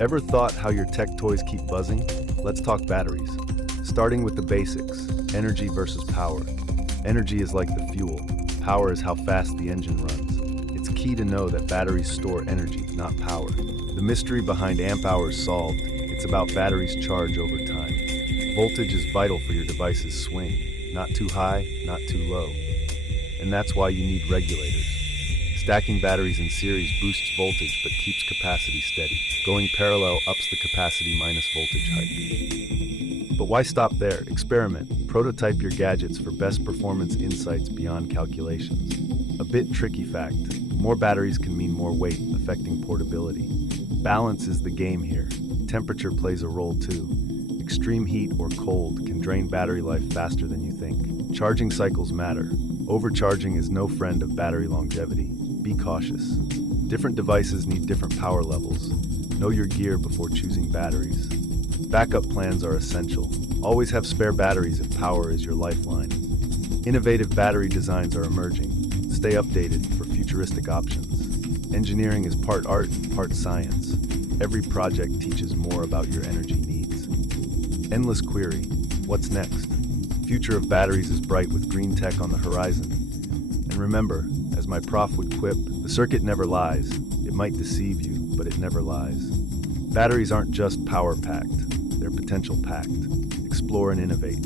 Ever thought how your tech toys keep buzzing? Let's talk batteries. Starting with the basics, energy versus power. Energy is like the fuel. Power is how fast the engine runs. It's key to know that batteries store energy, not power. The mystery behind amp hours solved. It's about batteries charge over time. Voltage is vital for your device's swing. Not too high, not too low. And that's why you need regulators. Stacking batteries in series boosts voltage but keeps capacity steady. Going parallel ups the capacity minus voltage height. But why stop there? Experiment. Prototype your gadgets for best performance insights beyond calculations. A bit tricky fact. More batteries can mean more weight, affecting portability. Balance is the game here. Temperature plays a role too. Extreme heat or cold can drain battery life faster than you think. Charging cycles matter. Overcharging is no friend of battery longevity. Be cautious. Different devices need different power levels. Know your gear before choosing batteries. Backup plans are essential. Always have spare batteries if power is your lifeline. Innovative battery designs are emerging. Stay updated for futuristic options. Engineering is part art, part science. Every project teaches more about your energy needs. Endless query. What's next? Future of batteries is bright with green tech on the horizon. And remember, as my prof would quip, the circuit never lies. It might deceive you, but it never lies. Batteries aren't just power-packed, they're potential-packed. Explore and innovate.